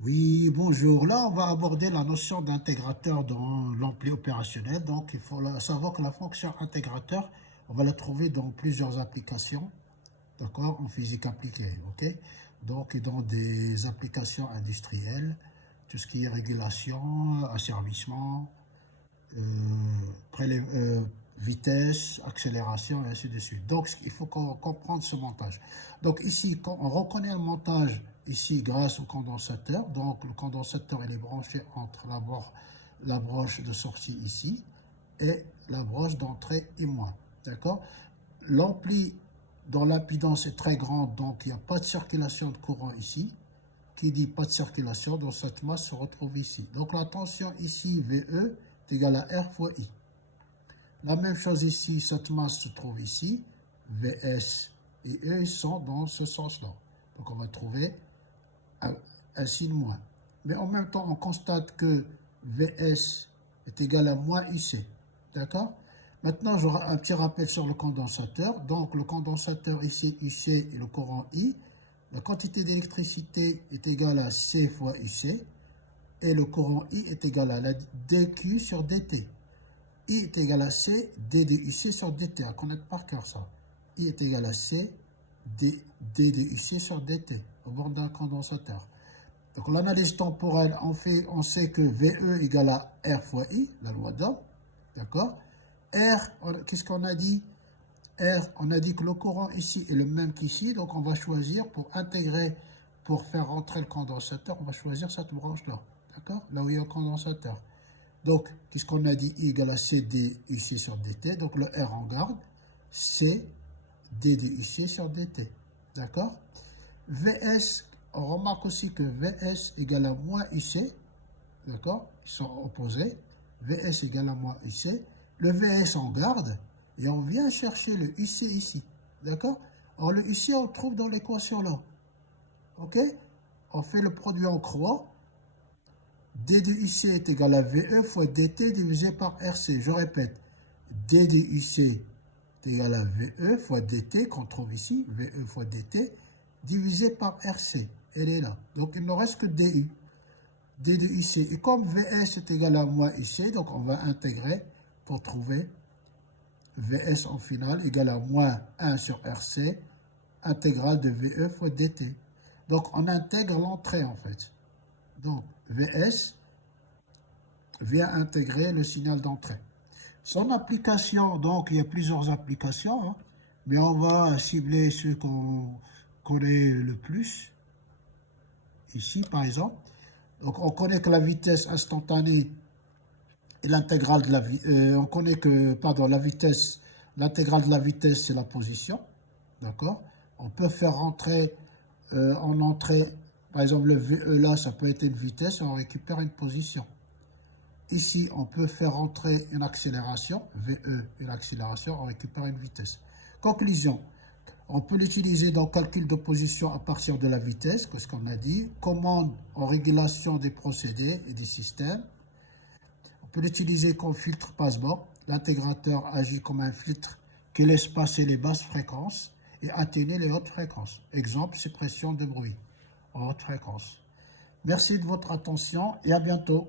Oui, bonjour. Là, on va aborder la notion d'intégrateur dans l'ampli opérationnel. Donc, il faut savoir que la fonction intégrateur, on va la trouver dans plusieurs applications, d'accord, en physique appliquée, ok? Donc, dans des applications industrielles, tout ce qui est régulation, asservissement, euh, vitesse, accélération, et ainsi de suite. Donc, il faut comprendre ce montage. Donc, ici, quand on reconnaît le montage ici grâce au condensateur. Donc, le condensateur, il est branché entre la broche de sortie ici et la broche d'entrée I-. D'accord? L'ampli, dont l'impédance est très grande, donc il n'y a pas de circulation de courant ici. Qui dit pas de circulation, donc cette masse se retrouve ici. Donc, la tension ici, VE, est égale à R fois I. La même chose ici, cette masse se trouve ici, Vs et E sont dans ce sens-là. Donc on va trouver un signe moins. Mais en même temps, on constate que Vs est égal à moins Ic. D'accord? Maintenant, j'aurai un petit rappel sur le condensateur. Donc le condensateur ici, Ic et le courant I. La quantité d'électricité est égale à C fois Ic. Et le courant I est égal à la dQ sur dt. I est égal à C, D de UC sur DT, à connaître par cœur ça. I est égal à C, D de UC sur DT, au bord d'un condensateur. Donc l'analyse temporelle, on sait que VE égale à R fois I, la loi d'Ohm, d'accord? R, qu'est-ce qu'on a dit? R, on a dit que le courant ici est le même qu'ici, donc on va choisir pour intégrer, pour faire rentrer le condensateur, on va choisir cette branche-là, d'accord? Là où il y a le condensateur. Donc, qu'est-ce qu'on a dit? I égale à C dUC sur dt. Donc, le R en garde. C d dUC sur dt. D'accord? Vs, on remarque aussi que Vs égale à moins UC. D'accord? Ils sont opposés. Vs égale à moins UC. Le Vs en garde. Et on vient chercher le UC ici. D'accord? Alors, le UC, on le trouve dans l'équation là. OK? On fait le produit en croix. D de UC est égal à VE fois dt divisé par RC. Je répète, D de UC est égal à VE fois dt, qu'on trouve ici, VE fois dt, divisé par RC. Elle est là. Donc, il ne reste que DU. D de UC. Et comme VS est égal à moins UC, donc on va intégrer pour trouver VS en finale égal à moins 1 sur RC, intégrale de VE fois dt. Donc, on intègre l'entrée en fait. Donc, Vs vient intégrer le signal d'entrée. Son application, donc il y a plusieurs applications, hein, mais on va cibler ceux qu'on connaît le plus. Ici, par exemple. Donc, on connaît que la vitesse instantanée est l'intégrale de la vitesse. On connaît que, pardon, la vitesse, l'intégrale de la vitesse, c'est la position. D'accord? On peut faire rentrer en entrée, par exemple, le VE là, ça peut être une vitesse, on récupère une position. Ici, on peut faire entrer une accélération, VE, une accélération, on récupère une vitesse. Conclusion, on peut l'utiliser dans le calcul de position à partir de la vitesse, que ce qu'on a dit, commande en régulation des procédés et des systèmes. On peut l'utiliser comme filtre passe-bord. L'intégrateur agit comme un filtre qui laisse passer les basses fréquences et atténuer les hautes fréquences. Exemple, suppression de bruit en haute fréquence. Merci de votre attention et à bientôt.